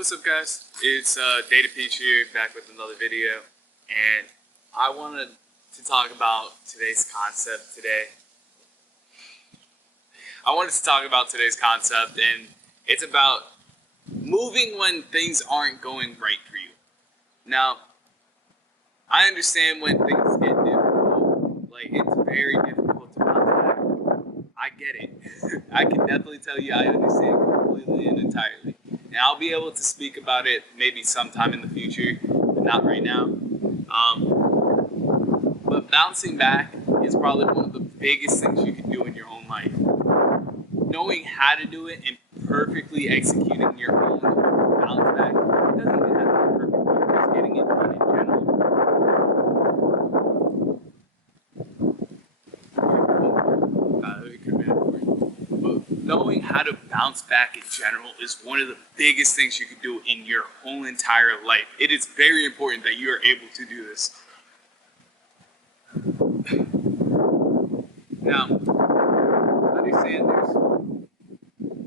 what's up guys? It's Data Peach here, back with another video, and I wanted to talk about today's concept today. And it's about moving when things aren't going right for you. Now, I understand when things get difficult, like it's very difficult to bounce back. I get it. I can definitely tell you I understand completely and entirely. And I'll be able to speak about it maybe sometime in the future, but not right now. But bouncing back is probably one of the biggest things you can do in your own life. Knowing how to do it and perfectly executing your own bounce back, it doesn't even have to be perfect, but just getting it done in general. But knowing how to bounce back in general is one of the biggest things you can do in your whole entire life. It is very important that you are able to do this. Now, understand there's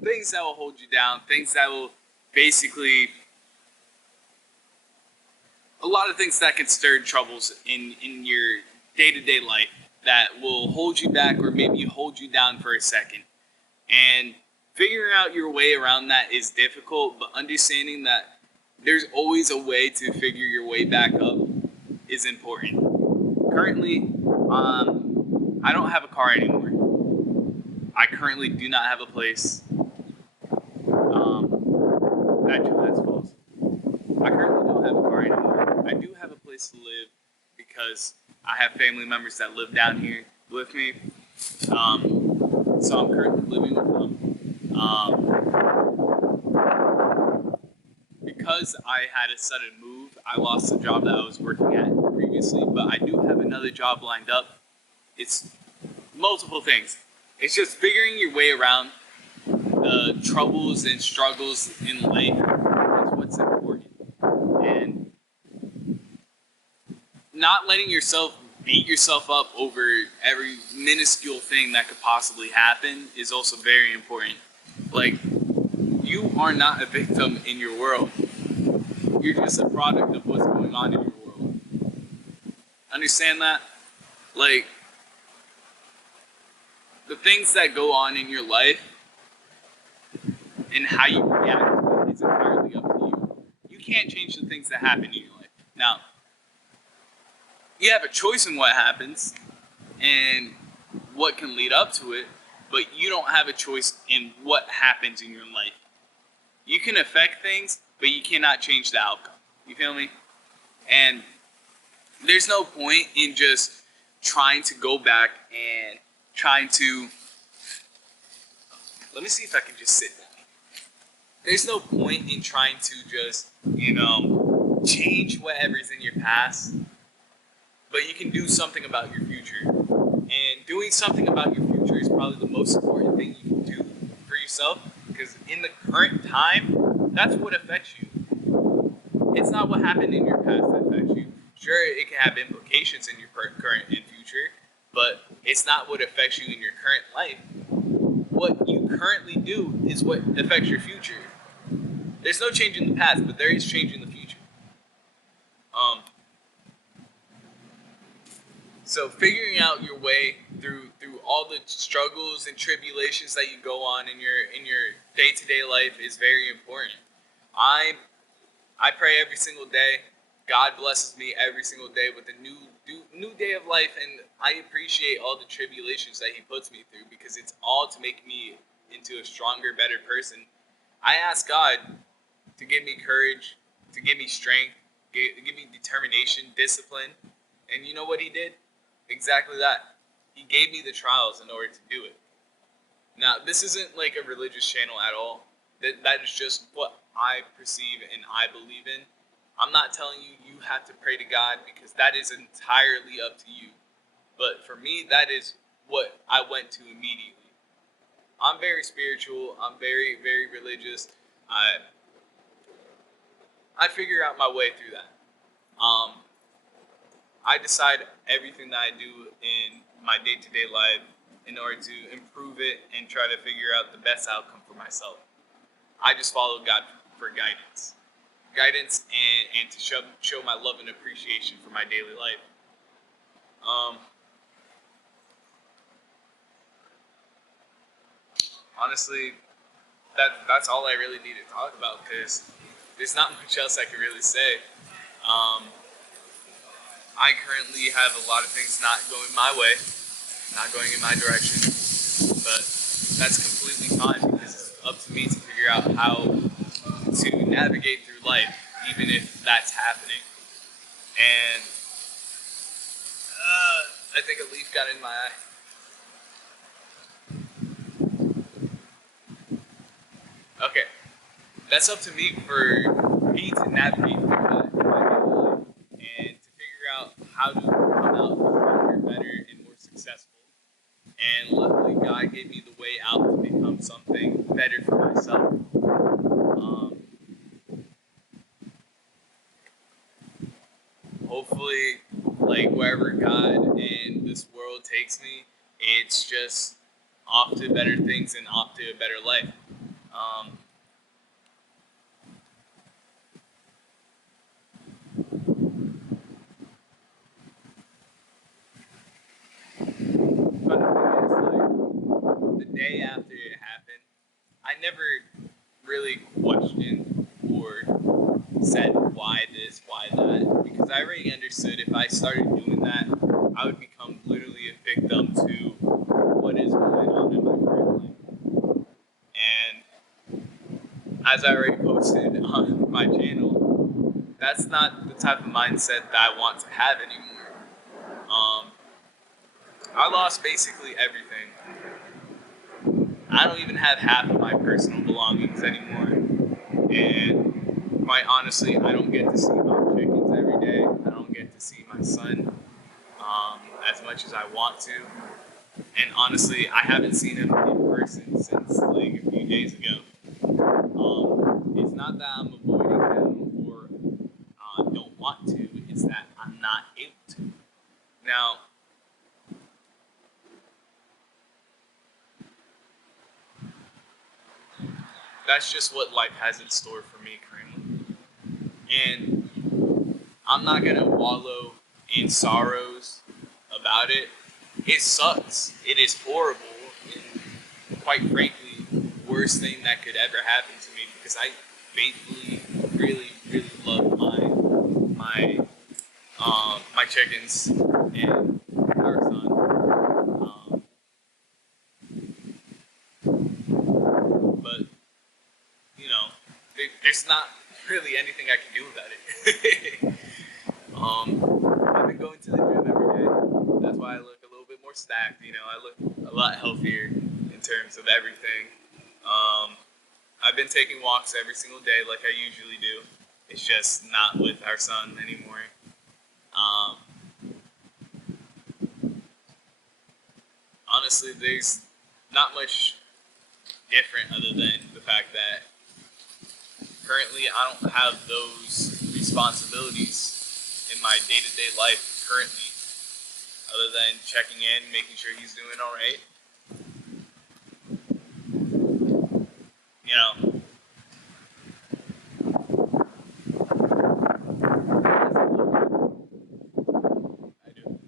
things that will hold you down, things that will basically, a lot of things that can stir troubles in your day-to-day life that will hold you back or maybe hold you down for a second. And figuring out your way around that is difficult, but understanding that there's always a way to figure your way back up is important. Currently, I don't have a car anymore. I currently do not have a place. Actually, that's false. I currently don't have a car anymore. I do have a place to live because I have family members that live down here with me. So I'm currently living with them. Because I had a sudden move, I lost the job that I was working at previously, but I do have another job lined up. It's multiple things. It's just figuring your way around the troubles and struggles in life is what's important. And not letting yourself beat yourself up over every minuscule thing that could possibly happen is also very important. Like, you are not a victim in your world. You're just a product of what's going on in your world. Understand that? Like, the things that go on in your life and how you react to it is entirely up to you. You can't change the things that happen in your life. Now, you have a choice in what happens and what can lead up to it, but you don't have a choice in what happens in your life. You can affect things, but you cannot change the outcome. You feel me? And there's no point in just trying to go back and trying to, let me see if I can just sit down. There's no point in trying to just, change whatever's in your past, but you can do something about your future. And doing something about your future is probably the most important thing you can do for yourself, because in the current time, that's what affects you. It's not what happened in your past that affects you. Sure, it can have implications in your current and future, but it's not what affects you in your current life. What you currently do is what affects your future. There's no change in the past, but there is change in the future. So figuring out your way through all the struggles and tribulations that you go on in your day-to-day life is very important. I pray every single day. God blesses me every single day with a new day of life, and I appreciate all the tribulations that He puts me through because it's all to make me into a stronger, better person. I ask God to give me courage, to give me strength, give me determination, discipline, and you know what He did? Exactly that. He gave me the trials in order to do it. Now, this isn't like a religious channel at all. That is just what I perceive and I believe in. I'm not telling you you have to pray to God because that is entirely up to you. But for me, that is what I went to immediately. I'm very spiritual. I'm very, very religious. I figure out my way through that. I decide everything that I do in my day-to-day life in order to improve it and try to figure out the best outcome for myself. I just follow God for guidance. guidance and to show my love and appreciation for my daily life. Um, Honestly, that's all I really need to talk about because there's not much else I can really say. Um, I currently have a lot of things not going my way, not going in my direction, but that's completely fine because it's up to me to figure out how to navigate through life, even if that's happening. And I think a leaf got in my eye. Okay, that's up to me to navigate through that in my daily life and to figure out how to come out stronger, better, and more successful. And luckily, God gave me the way out to become something better for myself. Um, Hopefully, like wherever God and this world takes me, it's just off to better things and off to a better life. Um, Funny thing is, like the day after it happened, I never really questioned or said why this, why that, because I already understood if I started doing that, I would become literally a victim to what is going on in my current life. And as I already posted on my channel, that's not the type of mindset that I want to have anymore. Um, I lost basically everything. I don't even have half of my personal belongings anymore. And quite honestly, I don't get to see my chickens every day. I don't get to see my son as much as I want to. And honestly, I haven't seen him in person since like a few days ago. It's not that I'm avoiding him or don't want to, it's that I'm not able to. Now, that's just what life has in store for me currently. And I'm not going to wallow in sorrows about it. It sucks. It is horrible. And quite frankly, worst thing that could ever happen to me because I faithfully, really, really love my chickens and our son. But there's not really anything I can do about it. I've been going to the gym every day. That's why I look a little bit more stacked. I look a lot healthier in terms of everything. Um, I've been taking walks every single day like I usually do. It's just not with our son anymore. Um, Honestly, there's not much different other than the fact that currently I don't have those responsibilities in my day-to-day life currently, other than checking in, making sure he's doing all right. You know, I do.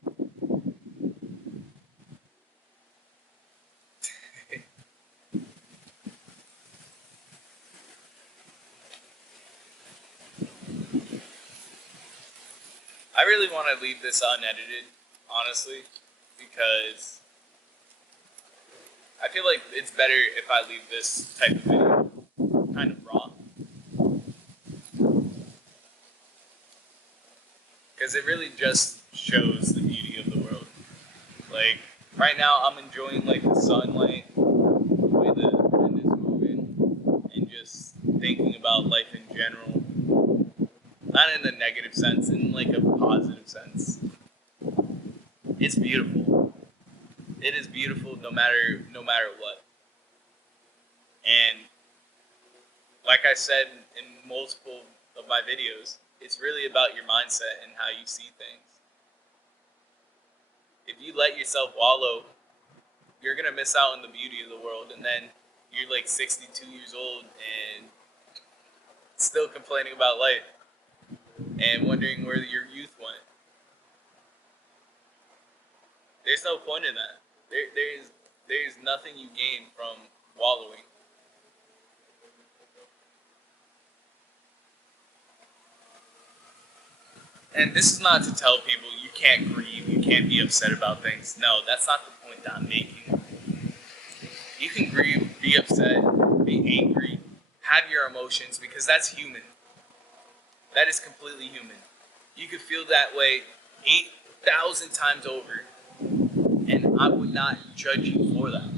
I really want to leave this unedited, honestly, because I feel like it's better if I leave this type of video kind of raw, because it really just shows the beauty of the world. Like right now, I'm enjoying like the sunlight, the way the wind is moving, and just thinking about life in general. Not in a negative sense, in like a positive sense. It's beautiful. It is beautiful no matter what. And like I said in multiple of my videos, it's really about your mindset and how you see things. If you let yourself wallow, you're gonna miss out on the beauty of the world, and then you're like 62 years old and still complaining about life and wondering where your youth went. There's no point in that. There's nothing you gain from wallowing. And this is not to tell people you can't grieve, you can't be upset about things. No, that's not the point that I'm making. You can grieve, be upset, be angry, have your emotions, because that's human. That is completely human. You could feel that way 8,000 times over, and I would not judge you for that.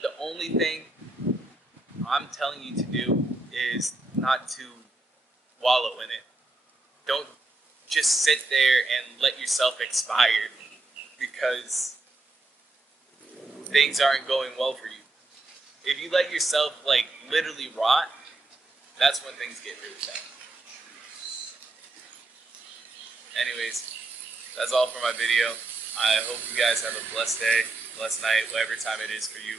The only thing I'm telling you to do is not to wallow in it. Don't just sit there and let yourself expire because things aren't going well for you. If you let yourself like literally rot, that's when things get really bad. Anyways, that's all for my video. I hope you guys have a blessed day, blessed night, whatever time it is for you.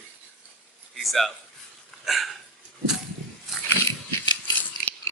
Peace out.